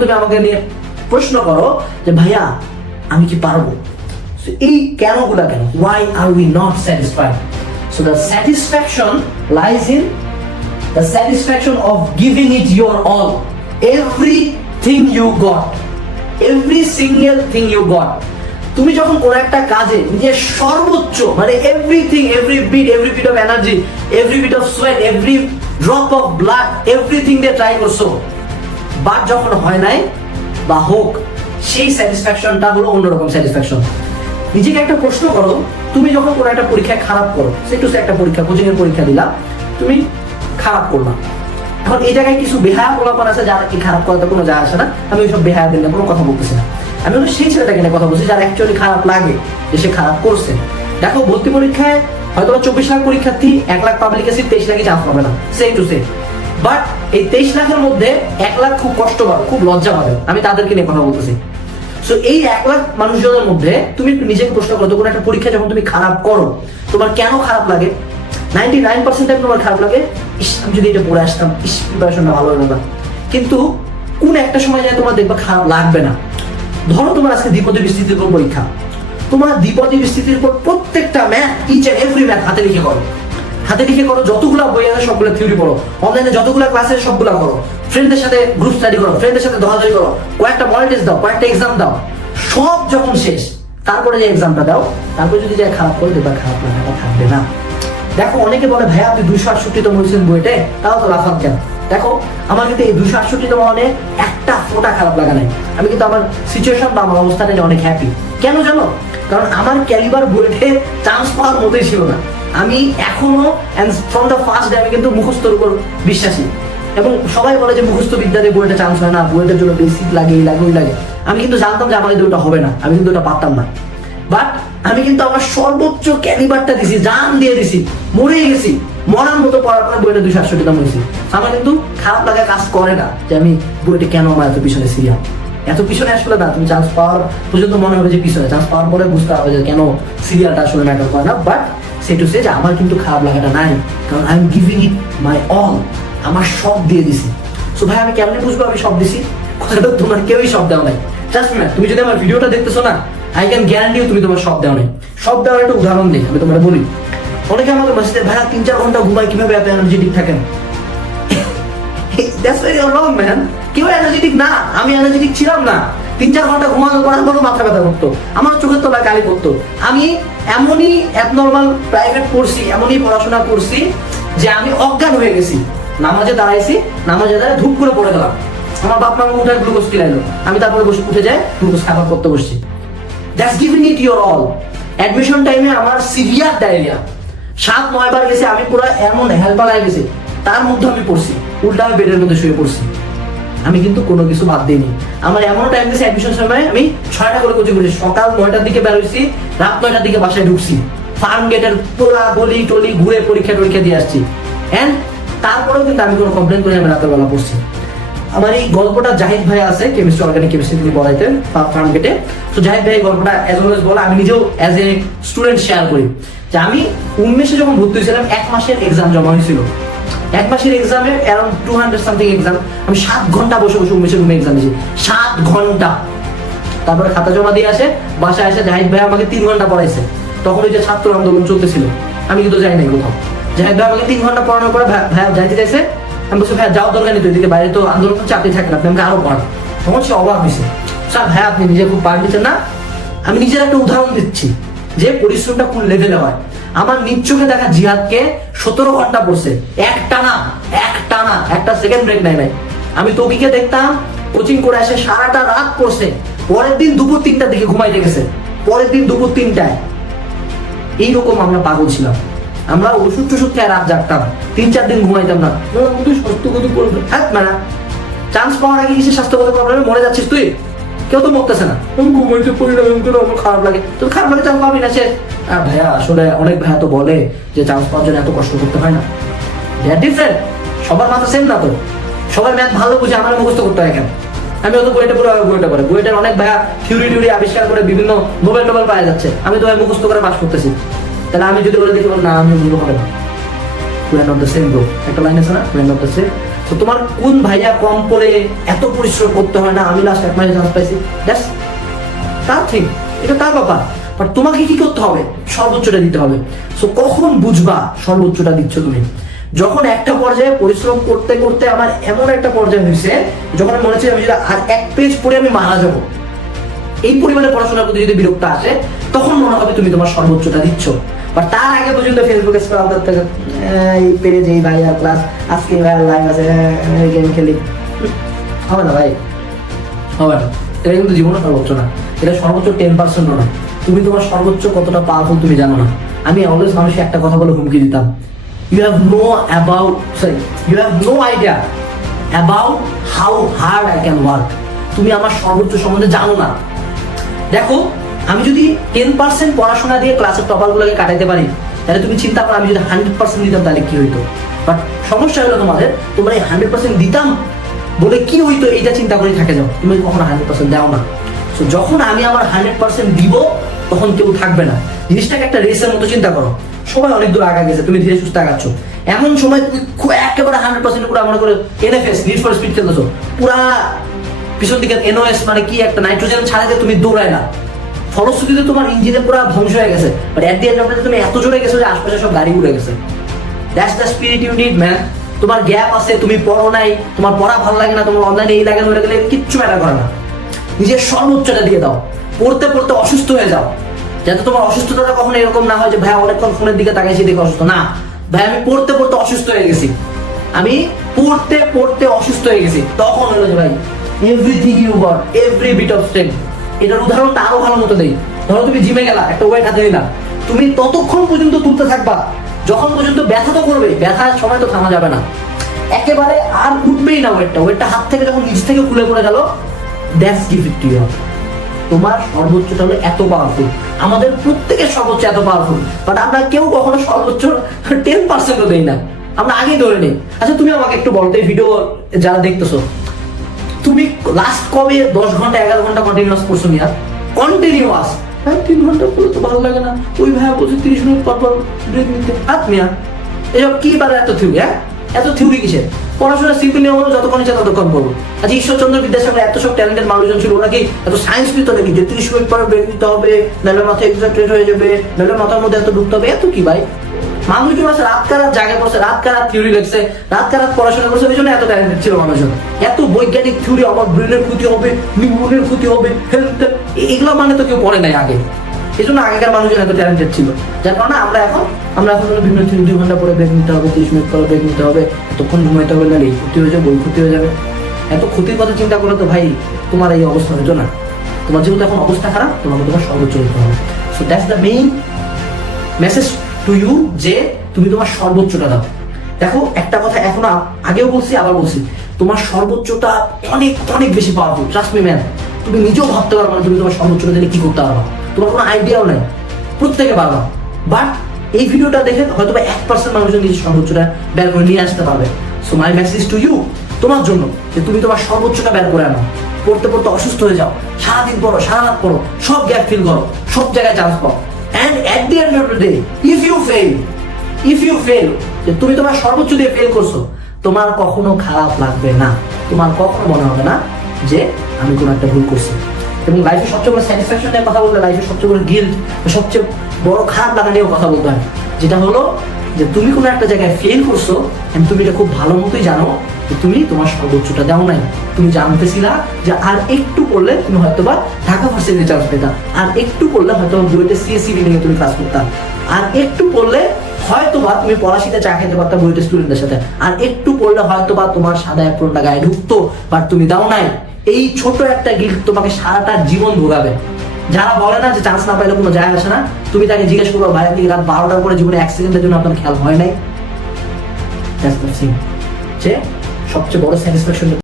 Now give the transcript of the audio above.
তুমি আমাকে নিয়ে প্রশ্ন করো যে, ভাইয়া, আমি কি পারব? এই কেনগুলা কেন? Why are we not satisfied so the satisfaction lies in the satisfaction of giving it your all. Everything you got. Every single thing you got তুমি যখন কোনো একটা কাজে নিজের সর্বোচ্চ মানে everything every bit every bit of energy every bit of sweat every drop of blood everything দিয়ে try করছ বাট যখন হয় নাই, বা হোক, সেই স্যাটিসফ্যাকশনটা হলো অন্যরকম স্যাটিসফ্যাকশন। নিজেকে একটা প্রশ্ন করো, তুমি যখন কোনো একটা পরীক্ষায় খারাপ করো, সে টু সে একটা পরীক্ষা কোচিং এর পরীক্ষা দিলাম তুমি খারাপ করলাম এখন এই জায়গায় কিছু বেহায়া পোলাপন আছে যারা কি খারাপ করাতে কোনো যায় আসে না। আমি ওইসব বেহায়া দিলে কোনো কথা বলতেছি না। আমি হলো সেই ছেলেটাকে নিয়ে কথা বলছি যারা অ্যাকচুয়ালি খারাপ লাগে, যে সে খারাপ করছে। দেখো, ভর্তি পরীক্ষায় হয়তো চব্বিশ লাখ পরীক্ষার্থী, এক লাখ পাবলিক আছে তেইশ লাখই চান্স পাবে না। সেম টু সেম বাট এই তেইশ লাখের মধ্যে এক লাখ খুব কষ্ট পাবে, খুব লজ্জা পাবে। আমি তাদেরকে নিয়ে কথা বলতেছি। সো এই এক লাখ মানুষজনের মধ্যে তুমি নিজেকে প্রশ্ন করো কোনো একটা পরীক্ষা যখন তুমি খারাপ করো, তোমার কেন খারাপ লাগে? নাইনটি নাইন পার্সেন্ট টাইম তোমার খারাপ লাগে। ইস, আমি যদি এটা পড়ে আসতাম, ইস প্রিপারেশনটা ভালো হলো না। কিন্তু কোন একটা সময় যায় তোমার দেখবা খারাপ লাগবে না। ধরো তোমার আজকে দ্বিপদী বিস্তৃতির উপর পরীক্ষা। তোমার দ্বিপদী বিস্তৃতির উপর প্রত্যেকটা ম্যাথ ইচ এভরি ম্যাথ হাতে লিখে করো হাতে লিখে করো, যতগুলো বই আছে সবগুলো থিওরি পড়ো। অনলাইনে যতগুলো ক্লাস আছে সবগুলো করো ফ্রেন্ডদের সাথে গ্রুপ স্টাডি করো ফ্রেন্ডদের সাথে ধরাধরি করো। কয়েকটা মডেল টেস্ট দাও, কয়েকটা এক্সাম দাও। সব যখন শেষ, তারপরে যে এক্সামটা দাও, তারপরে যদি যায় খারাপ করে দেখবা খারাপ লাগাটা থাকবে না। দেখো, অনেকে বলে ভাই আপনি দুশো আটষট্টিতম হয়েছেন বইটে তাও তো লাফান কেন? দেখো, আমার কিন্তু এই দুশো আটষট্টিতম মানে একটা ফোটা খারাপ লাগা নাই। আমি কিন্তু আমার সিচুয়েশন বা আমার অবস্থাটা অনেক হ্যাপি কেন জানো? কারণ আমার ক্যালিবার বইতে চান্স পাওয়ার মতোই ছিল না। আমি এখনও ফ্রম দ্য ফার্স্ট ডে আমি কিন্তু মুখস্থর উপর বিশ্বাসী। এবং সবাই বলে যে মুখস্থ বিদ্যাতে বইটা চান্স হয় না, বইটার জন্য বেসিক লাগে, এই লাগে, ওই লাগে। আমি কিন্তু জানতাম যে আমার ওটা হবে না, আমি কিন্তু ওটা পারতাম না। বাট আমি কিন্তু আমার সর্বোচ্চ ক্যালিবারটা দিছি, জান দিয়ে দিছি, মরে গেছি, মরার মতো পড়ার পরে বইটা দুশো আটষট্টি দাম হয়েছি আমার কিন্তু খারাপ লাগা কাজ করে না যে আমি বইটা কেন আমার এত পিছনে সিরিয়াল এত পিছনে আসলে না, তুমি চান্স পাওয়ার পর্যন্ত মনে হবে যে পিছনে চান্স পাওয়ার পরে বুঝতে হবে যে কেন সিরিয়ালটা আসলে ম্যাটার করে না। বাট সে টু সে যে আমার কিন্তু খারাপ লাগাটা নাই, কারণ I am giving it my all আমার সব দিয়ে দিছি। সো ভাই, আমি কেমনে বুঝব আমি সব দিছি? কথাটা তোমার কেউই সব দেওয়া নাই। জাস্ট না তুমি যদি আমার ভিডিওটা দেখতেছো না আই ক্যান গ্যারান্টি তুমি তোমার সব দেওয়া নাই। সব দেওয়ার একটা উদাহরণ দিই, আমি তোমার বলি। অনেকে আমাকে মেসেজ ভাইয়া, তিন, চার ঘণ্টা ঘুমাই কীভাবে এত এনার্জেটিক থাকেন? দ্যাটস ভেরি রং ম্যান কেউ এনার্জেটিক না, আমি এনার্জেটিক ছিলাম না। তিন চার ঘণ্টা ঘুমানোর পর আমার মাথা ব্যথা করতো। আমার চোখের তলায় কালি করতো আমি এমনই অ্যাবনর্মাল প্রাইভেট পড়ছি, এমনই পড়াশোনা করছি যে আমি অজ্ঞান হয়ে গেছি। নামাজে দাঁড়াইছি, নামাজে দাঁড়ায় ধূপ করে পড়ে গেলাম। আমার বাপ মা উঠে গ্লুকোজ কিলাইলো আমি তারপরে বসে উঠে যাই গ্লুকোজ খাবার করতে বসছি। That's giving it your all admission টাইমে আমার সিভিয়ার ডায়রিয়া সাত নয় বার গেছে, আমি পুরো এমন হেলপালায় গেছি। তার মধ্যে আমি পড়ছি। উল্টা আমি বেডের মধ্যে শুয়ে পড়ছি। আমি কিন্তু কোনো কিছু বাদ দিইনি। আমার এমন টাইম গেছে অ্যাডমিশন সময় আমি ছয়টা করে কোচিং করেছি। সকাল নয়টার দিকে বেরোইছি, রাত নয়টার দিকে বাসায় ঢুকছি। ফার্ম গেটের পোলা, গলি, টলি ঘুরে পরীক্ষা টরীক্ষা দিয়ে আসছি। অ্যান্ড তারপরেও কিন্তু আমি কোনো কমপ্লেন করে আমি রাতের বেলা পড়ছি। আমার এই গল্পটা জাহিদ ভাই আছে কেমিস্ট্রি অর্গানিক কেমিস্ট্রি তিনি পড়াইতেন ফার্ম গেটে তো জাহিদ ভাই গল্পটা অ্যাজ ওয়েল বলে, আমি নিজেও অ্যাজ এ স্টুডেন্ট শেয়ার করি। যে আমি উন্মেষে যখন ভর্তি হয়েছিলাম, এক মাসের এক্সাম জমা হয়েছিল। এক মাসের এক্সামে around two hundred something exam আমি সাত ঘণ্টা বসে বসে উন্মেষের রুমে এক্সাম দিয়েছি। সাত ঘণ্টা। তারপরে খাতা জমা দিয়ে আসে, বাসায় এসে জাহিদ ভাই আমাকে তিন ঘণ্টা পড়াইছে। তখন ওই যে ছাত্র আন্দোলন চলতেছিল। আমি কিন্তু যাই নাই কোথাও। জাহিদ ভাই আমাকে তিন ঘণ্টা পড়ানোর পরে ভাই- ভাইয়া যাইতে চাইছে আমি বলছি, ভাইয়া যাও দরকার নেই তো এদিকে বাইরে তো আন্দোলন চাকরি থাকে না, আপনি আমাকে আরও পড়ান। তখন সে অবাক হয়েছে। স্যার, ভাইয়া, আপনি নিজে খুব পার দিচ্ছেন না? আমি নিজের একটা উদাহরণ দিচ্ছি। যে পরিশ্রমটা কোন লেভেলে হয়। আমার নিজ চোখে দেখা জিহাদকে সতেরো ঘণ্টা পড়ছে। এক টানা এক টানা একটা সেকেন্ড ব্রেক নেয় নাই। আমি তবিকে দেখতাম কোচিং করে এসে সারাটা রাত পড়ছে। পরের দিন দুপুর তিনটার দিকে ঘুমাইতে গেছে। পরের দিন দুপুর তিনটায়। এইরকম আমরা পাগল ছিলাম। আমরা ওষুধ টষুধ খেয়ে রাত জাগতাম। তিন চার দিন ঘুমাইতাম না। তুই স্বাস্থ্যগত করবে হ্যাঁ মানে চান্স পাওয়ার আগে কিসে স্বাস্থ্যগত প্রবলেমে মরে যাচ্ছিস তুই? কেউ তো মরতেছে না। আমি ঘুমাইতে পারি না এরকম করে আমার খারাপ লাগে। তো খারাপ লাগে চান্স পাবি না সে আহ, ভাইয়া আসলে অনেক ভাইয়া তো বলে যে চান্স পাওয়ার জন্য এত কষ্ট করতে হয় না। ডিফারেন্ট সবার মাথা সেম না তো। সবার ম্যাথ ভালো বুঝে আমার মুখস্থ করতে হয় কেন? আমি অত বইটা পুরো বইটা পড়ে। বইটার অনেক ভাইয়া থিওরি টিউরি আবিষ্কার করে বিভিন্ন নোবেল টোবেল পাওয়া যাচ্ছে। আমি তো ভাই মুখস্থ করে পাস করতেছি। তাহলে আমি যদি বলে দেখি বল, না আমি মূল্য হবে না। আর নট দ্য সেম ব্রো একটা লাইন আছে না? আর নট দ্য সেম তো তোমার কোন ভাইয়া কম করে এত পরিশ্রম করতে হয় না? আমি লাস্ট এক মাসে চান্স পাইছি। দ্যাটস তার থিং এটা তার ব্যাপার। বাট তোমাকে কি করতে হবে? সর্বোচ্চটা দিতে হবে। সো কখন বুঝবা সর্বোচ্চটা দিচ্ছ তুমি? যখন একটা পর্যায়ে পরিশ্রম করতে করতে আমার এমন একটা পর্যায়ে হয়েছে, যখন আমি মনে হচ্ছে আমি আর এক পেজ পড়ে আমি মারা যাব। এই পরিমাণে পড়াশোনার প্রতি যদি বিরক্ত আসে, তখন মনে হবে তুমি তোমার সর্বোচ্চটা দিচ্ছ। বা তার আগে পর্যন্ত ফেসবুকে স্ক্রল করতে এই পেরে যেই ভাই আর ক্লাস আজকে ভাই লাইভ আছে গেম খেলি। হবে না ভাই। হবে না। এটা কিন্তু জীবনে সর্বোচ্চ না। এটা সর্বোচ্চ টেন পার্সেন্টও না। তুমি তোমার সর্বোচ্চ কতটা পাওয়ারফুল তুমি জানো না। আমি অলওয়েজ মানুষকে একটা কথা বলে হুমকি দিতাম। You have no about sorry you have no idea about how hard I can work তুমি আমার সর্বোচ্চ সম্বন্ধে জানো না। দেখো আমি যদি টেন পার্সেন্ট পড়াশোনা দিয়ে ক্লাসের টপারগুলোকে কাটাইতে পারি, তাহলে তুমি চিন্তা করো, আমি যদি হান্ড্রেড পার্সেন্ট দিতাম তাহলে কি হইতো? বাট সমস্যা হলো তোমাদের, তোমরা এই হান্ড্রেড পার্সেন্ট দিতাম বলে কি হইতো, এইটা চিন্তা করে থাকে যাও। তুমি কখনো হান্ড্রেড পার্সেন্ট দাও না। তো যখন আমি আমার হান্ড্রেড পার্সেন্ট দিব, তখন কেউ থাকবে না। জিনিসটাকে একটা রেসের মতো চিন্তা করো। সবাই অনেক দূর আগা গেছে, তুমি ধীরে সুস্থ আগাচ্ছ। এমন সময় তুমি একেবারে হান্ড্রেড পার্সেন্ট পুরো মনে করে এনএফএস নিড ফর স্পিড খেলতেছো। পুরা পিছন দিকে এনওএস মানে কি একটা নাইট্রোজেন ছাড়াতে তুমি দৌড়ায় না। ফলশ্রুতিতে তোমার ইঞ্জিনে পুরো ধ্বংস হয়ে গেছে। বাট এট দি তুমি এত জোরে গেছো যে আশপাশে সব গাড়ি উড়ে গেছে। That's the spirit you need man তোমার গ্যাপ আছে তুমি পড়ো নাই তোমার পড়া ভালো লাগে না তোমার অনলাইনে এই লাগে লাগে না, কিচ্ছু ম্যাটার করে না। নিজের সর্বোচ্চটা দিয়ে দাও। পড়তে পড়তে অসুস্থ হয়ে যাও। যাতে তোমার অসুস্থতাটা কখনো এরকম না হয় যে ভাই অনেকক্ষণ ফোনের দিকে তাকাইছি দেখে অসুস্থ। না। ভাই আমি পড়তে পড়তে অসুস্থ হয়ে গেছি। আমি পড়তে পড়তে অসুস্থ হয়ে গেছি। তখন হলো যে ভাই everything you got every bit of strength এটার উদাহরণটা আরও ভালো মতো দেই। ধরো তুমি জিমে গেলা, একটা ওয়েট হাতে নিলা। তুমি ততক্ষণ পর্যন্ত তুলতে থাকবা, যখন পর্যন্ত ব্যথা তো করবে ব্যথার সময় তো থামা যাবে না। একেবারে আর উঠবেই না ওয়েটটা ওয়েটটা হাত থেকে যখন নিচ থেকে খুলে পড়ে গেল দ্যাটস গিভ ইট তোমার সর্বোচ্চটা হলো এত পাওয়ারফুল আমাদের প্রত্যেকের সর্বোচ্চ এত পাওয়ারফুল বাট আমরা কেউ কখনো সর্বোচ্চ টেন পার্সেন্টও দেই না। আমরা আগেই ধরে নেই। আচ্ছা তুমি আমাকে একটু বলো তো এই ভিডিও যারা দেখতেছো। তুমি লাস্ট কবে দশ ঘণ্টা, এগারো ঘণ্টা কন্টিনিউয়াস করছ মিয়া? কন্টিনিউয়াস হ্যাঁ তিন ঘণ্টা পরে তো ভালো লাগে না। ওই ভাইয়া বলছে তিরিশ মিনিট পর পর ব্রেক নিতে। হাত মিয়া। এসব কি বারে এত থিউরি হ্যাঁ? এত থিউরি কিসের? পড়াশোনা সিম্পল নিয়ম হলো যতক্ষণ ইচ্ছা ততক্ষণ করব আচ্ছা ঈশ্বরচন্দ্র বিদ্যাসাগর এত সব ট্যালেন্টেড মানুষজন ছিল ওনাকে এত সায়েন্স পেত নাকি যে তিরিশ মিনিট পরে ব্রেক নিতে হবে, নাহলে মাথা এক্সাক্টেড হয়ে যাবে, নাহলে মাথার মধ্যে এত ঢুকতে হবে? এত কি ভাই? মানুষজন আছে রাত কারাত জায়গা পড়ছে রাত কারাত থিওরি লেখছে, রাত কারাত পড়াশোনা করছে? ওই জন্য এত ট্যালেন্টেড ছিল মানুষজন। এত বৈজ্ঞানিক থিওরি আমার ব্রেনের ক্ষতি হবে নিউরনের ক্ষতি হবে হেলথ এগুলো মানে তো কেউ পড়ে নাই আগে। এই জন্য আগেকার মানুষজন এত ট্যালেন্টেড ছিল। যার কারণে আমরা এখন আমরা এখন বিভিন্ন থিওরি দুই ঘণ্টা পরে ব্রেক নিতে হবে, তিরিশ মিনিট পরে ব্রেক নিতে হবে তখন ঘুমাইতে হবে না এই ক্ষতি হয়ে যাবে, ওই ক্ষতি হয়ে যাবে। এত ক্ষতির কথা চিন্তা করলে তো ভাই, তোমার এই অবস্থা হতো না। তোমার যেহেতু এখন অবস্থা খারাপ, তোমাকে তোমার সর্বোচ্চ দিতে হবে। So that's the main message to you যে তুমি তোমার সর্বোচ্চটা দাও। দেখো, একটা কথা এখন আগেও বলছি, আবার বলছি। তোমার সর্বোচ্চটা অনেক অনেক বেশি পাওয়ারফুল ট্রাস্ট মি ম্যান তুমি নিজেও ভাবতে পারবে না তুমি তোমার সর্বোচ্চটা দিলে কি করতে পারবা। তোমার কোনো আইডিয়াও নাই। প্রত্যেকে পারবা। বাট এই ভিডিওটা দেখে হয়তো বা এক পার্সেন্ট মানুষজন নিজের সর্বোচ্চটা বের করে নিয়ে আসতে পারবে। So my message to you তোমার জন্য যে তুমি তোমার সর্বোচ্চটা বের করে আনো। পড়তে পড়তে অসুস্থ হয়ে যাও। সারাদিন পড়ো সারা রাত পড়ো। সব গ্যাপ ফিল করো। সব জায়গায় চান্স পাও। The end of the day if you fail if you fail তুমি তোমার সর্বোচ্চ দিয়ে ফেল করছ, তোমার কখনো খারাপ লাগবে না। তোমার কখনো মনে হবে না যে আমি কোনো একটা ভুল করছি। এবং লাইফে সবচেয়ে বড় স্যাটিসফ্যাকশন নিয়ে কথা বললে লাইফে সবচেয়ে বড় গিল সবচেয়ে বড় খারাপ লাগা নিয়েও কথা বলতে হয়। যেটা হলো যে তুমি কোনো একটা জায়গায় ফেল করছ তুমি এটা খুব ভালো মতোই জানো যে তুমি তোমার সর্বোচ্চটা দাও নাই। তুমি জানতেছিলা যে আর একটু পড়লে তুমি হয়তো বা ঢাকা ভার্সিটিতে চান্স পেতাম আর একটু পড়লে হয়তো বুয়েটে সিএসসি নিয়ে তুমি ক্লাস করতাম আর একটু পড়লে হয়তো বা তুমি পড়াশিতে চা খেতে পারতাম বুয়েটের স্টুডেন্টদের সাথে। আর একটু পড়লে হয়তো বা তোমার সাদা অ্যাপ্রনটা গায়ে ঢুকতো বাট তুমি দাও নাই। এই ছোট একটা গিল্ট তোমাকে সারাটা জীবন ভোগাবে। যারা বলে না যে চান্স না পাইলে কোনো যায় আসে না, তুমি তাকে জিজ্ঞেস করব, ভাই আপনি রাত বারোটার পরে জীবনে অ্যাক্সিডেন্টের জন্য আপনার খেয়াল হয় নাই? সবচেয়ে বড় স্যাটিসফ্যাকশন